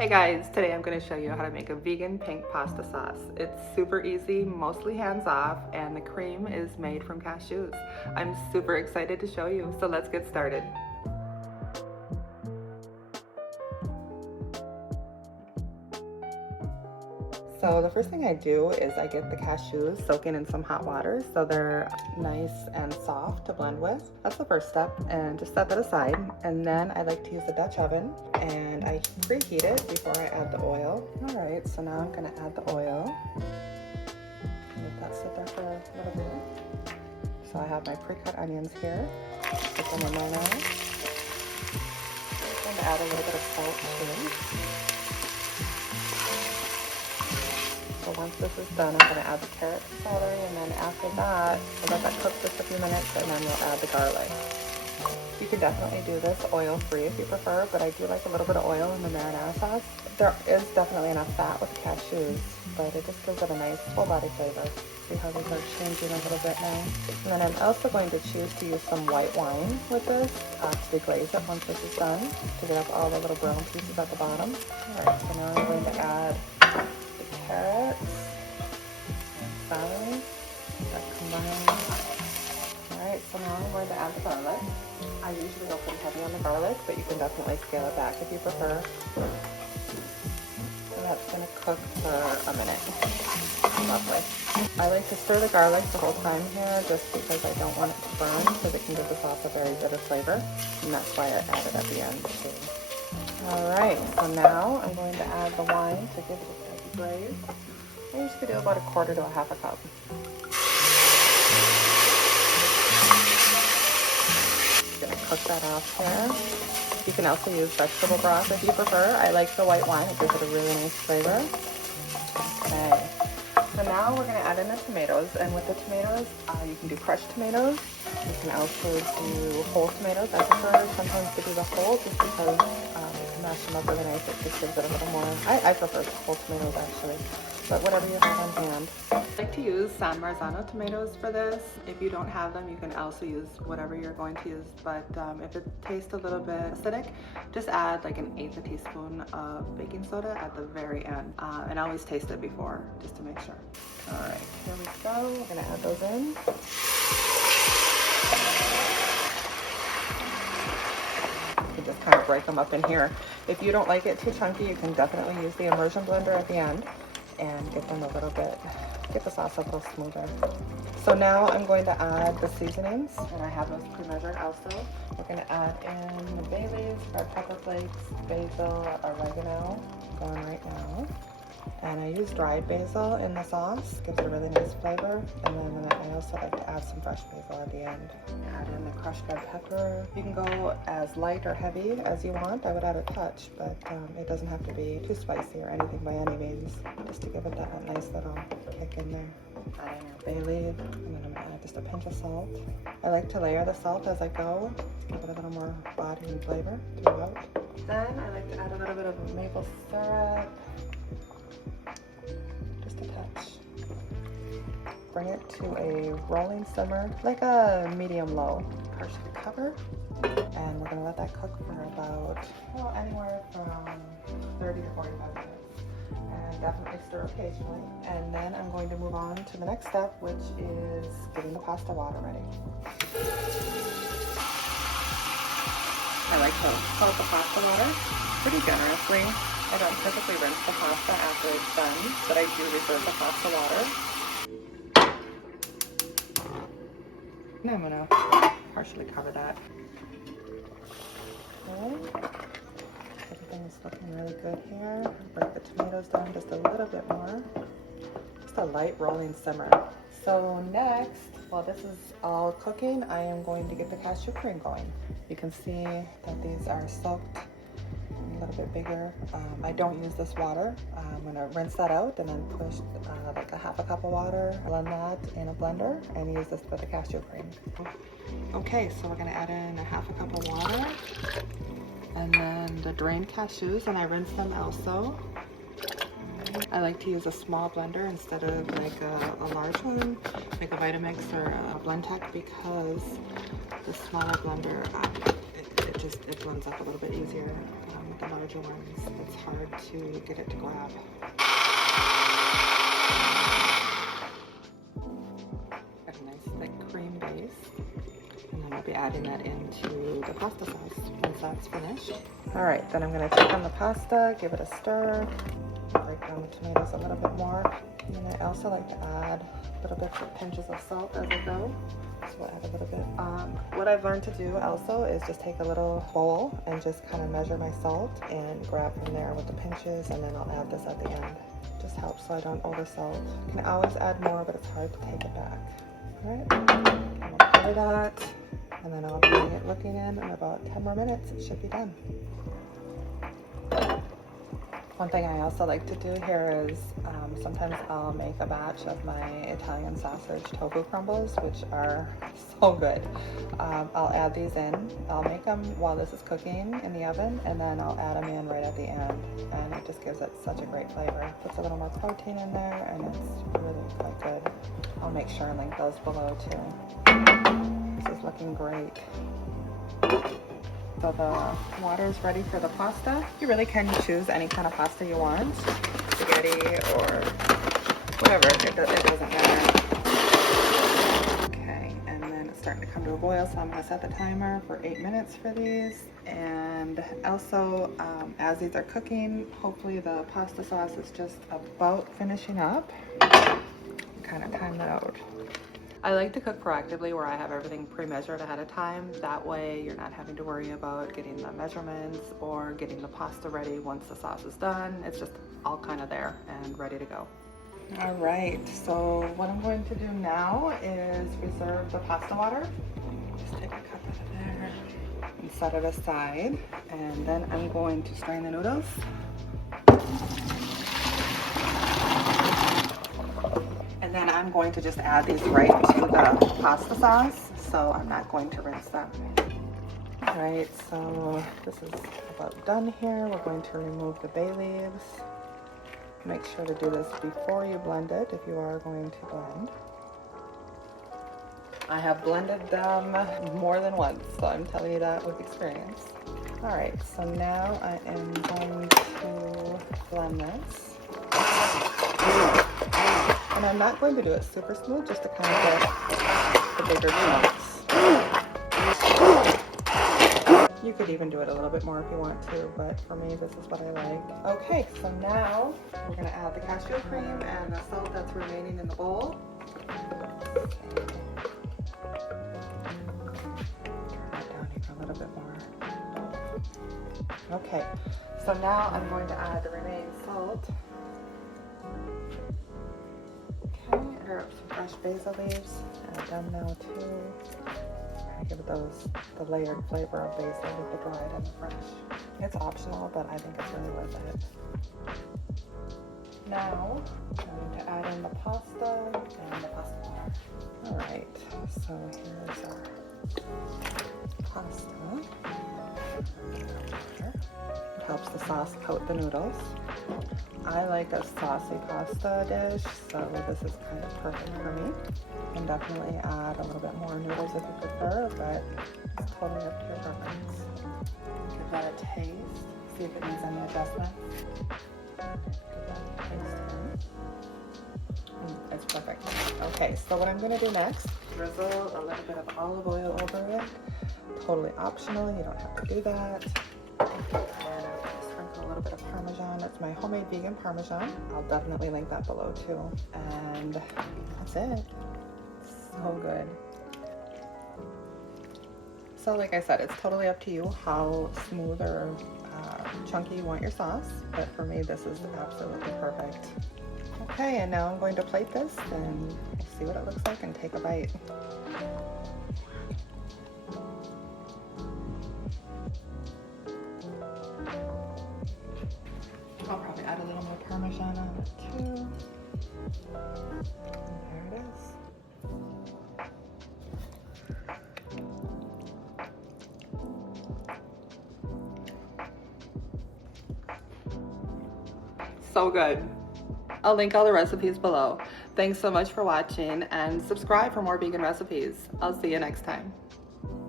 Hey guys, today I'm going to show you how to make a vegan pink pasta sauce. It's super easy, mostly hands off, and the cream is made from cashews. I'm super excited to show you, so let's get started. So the first thing I do is I get the cashews soaking in some hot water so they're nice and soft to blend with. That's the first step, and just set that aside. And then I like to use a Dutch oven, and I preheat it before I add the oil. All right, so now I'm gonna add the oil. Let that sit there for a little bit. So I have my pre-cut onions here. Put them in there now. I'm going to add a little bit of salt too. So once this is done, I'm going to add the carrot and celery, and then after that, I'll let that cook just a few minutes, and then you'll add the garlic. You can definitely do this oil-free if you prefer, but I do like a little bit of oil in the marinara sauce. There is definitely enough fat with the cashews, but it just gives it a nice full body flavor. See how these are changing a little bit now? And then I'm also going to choose to use some white wine with this to deglaze it once this is done, to get up all the little brown pieces at the bottom. All right, so now I'm going to add carrots and celery that combine. Alright, so now I'm going to add the garlic. I usually go pretty heavy on the garlic, but you can definitely scale it back if you prefer. So that's going to cook for a minute. Lovely. I like to stir the garlic the whole time here just because I don't want it to burn, because it can give the sauce a very bitter flavor, and that's why I add it at the end too. Alright, so now I'm going to add the wine to give it a steady glaze. I usually do about a quarter to a half a cup. I'm going to cook that off here. You can also use vegetable broth if you prefer. I like the white wine, it gives it a really nice flavor. Okay, so now we're going to add in the tomatoes, and with the tomatoes, you can do crushed tomatoes. You can also do whole tomatoes. I prefer sometimes to do the whole just because mash them up really nice. It just gives it a little more. I prefer whole tomatoes actually, but whatever you have on hand. I like to use San Marzano tomatoes for this. If you don't have them, you can also use whatever you're going to use, but if it tastes a little bit acidic, just add like 1/8 a teaspoon of baking soda at the very end, and always taste it before just to make sure. All right, here we go. We're gonna add those in. Just kind of break them up in here. If you don't like it too chunky, you can definitely use the immersion blender at the end and get them a little bit, get the sauce a little smoother. So now I'm going to add the seasonings, and I have those pre-measured also. We're going to add in the bay leaves, red pepper flakes, basil, oregano, going right now. And I use dried basil in the sauce, gives it a really nice flavor. And then I also like to add some fresh basil at the end. Add in the crushed red pepper. You can go as light or heavy as you want. I would add a touch, but it doesn't have to be too spicy or anything by any means, just to give it that nice little kick in there. Add in your bay leaf, and then I'm gonna add just a pinch of salt. I like to layer the salt as I go, give it a little more body and flavor throughout. Then I like to add a little bit of maple syrup. A touch. Bring it to a rolling simmer, like a medium-low. Partially cover, and we're going to let that cook for about, well, anywhere from 30 to 45 minutes. And definitely stir occasionally. And then I'm going to move on to the next step, which is getting the pasta water ready. I like to salt the pasta water pretty generously. I don't typically rinse the pasta after it's done, but I do reserve the pasta water. And I'm gonna partially cover that. Okay. Everything is looking really good here. Break the tomatoes down just a little bit more. Just a light rolling simmer. So next, while this is all cooking, I am going to get the cashew cream going. You can see that these are soaked a little bit bigger. I don't use this water. I'm gonna rinse that out and then push like a half a cup of water, blend that in a blender, and use this for the cashew cream. Okay, so we're gonna add in a half a cup of water, and then the drained cashews, and I rinse them also. I like to use a small blender instead of like a large one, like a Vitamix or a Blendtec, because the smaller blender, it blends up a little bit easier. the larger ones, it's hard to get it to grab. Got a nice thick cream base. And then I'll be adding that into the pasta sauce once that's finished. All right, then I'm gonna take on the pasta, give it a stir, break down the tomatoes a little bit more. And then I also like to add little bits of pinches of salt as I go. So we'll add a little bit. What I've learned to do also is just take a little bowl and just kind of measure my salt and grab from there with the pinches, and then I'll add this at the end. Just helps so I don't over salt. You can always add more, but it's hard to take it back. All right, I'm gonna cover that, and then I'll be looking in about 10 more minutes. It should be done. One thing I also like to do here is sometimes I'll make a batch of my Italian sausage tofu crumbles, which are so good. I'll add these in. I'll make them while this is cooking in the oven, and then I'll add them in right at the end, and it just gives it such a great flavor. Puts a little more protein in there, and it's really quite good. I'll make sure and link those below too. This is looking great. So the water is ready for the pasta. You really can choose any kind of pasta you want, spaghetti or whatever, it doesn't matter. Okay, and then it's starting to come to a boil, so I'm gonna set the timer for 8 minutes for these. And also, as these are cooking, hopefully the pasta sauce is just about finishing up. Kind of time that out. I like to cook proactively where I have everything pre-measured ahead of time. That way you're not having to worry about getting the measurements or getting the pasta ready once the sauce is done. It's just all kind of there and ready to go. All right, so what I'm going to do now is reserve the pasta water. Just take a cup out of there and set it aside. And then I'm going to strain the noodles. And then I'm going to just add these right to the pasta sauce, so I'm not going to rinse them. All right, so this is about done here. We're going to remove the bay leaves. Make sure to do this before you blend it if you are going to blend. I have blended them more than once, so I'm telling you that with experience. All right, so now I am going to blend this. And I'm not going to do it super smooth, just to kind of get the bigger chunks. You could even do it a little bit more if you want to, but for me, this is what I like. Okay, so now we're gonna add the cashew cream and the salt that's remaining in the bowl. Okay. Turn it down even a little bit more. Okay, so now I'm going to add the remaining salt. Up some fresh basil leaves, add them now too. Give it the layered flavor of basil with the dried and the fresh. It's optional, but I think it's really worth it. Now I'm going to add in the pasta and the pasta water. All right, so here's our pasta. It helps the sauce coat the noodles. I like a saucy pasta dish, so this is kind of perfect for me. You can definitely add a little bit more noodles if you prefer, but it's totally up to your preference. Give that a taste, see if it needs any adjustments. Give that a taste in. It's perfect. Okay, so what I'm going to do next, drizzle a little bit of olive oil over it. Totally optional, you don't have to do that. A little bit of Parmesan. It's my homemade vegan Parmesan. I'll definitely link that below too. And that's it. So good. So like I said, it's totally up to you how smooth or chunky you want your sauce. But for me, this is absolutely perfect. Okay, and now I'm going to plate this and see what it looks like and take a bite. I'll probably add a little more Parmesan on it too. And there it is. So good. I'll link all the recipes below. Thanks so much for watching, and subscribe for more vegan recipes. I'll see you next time.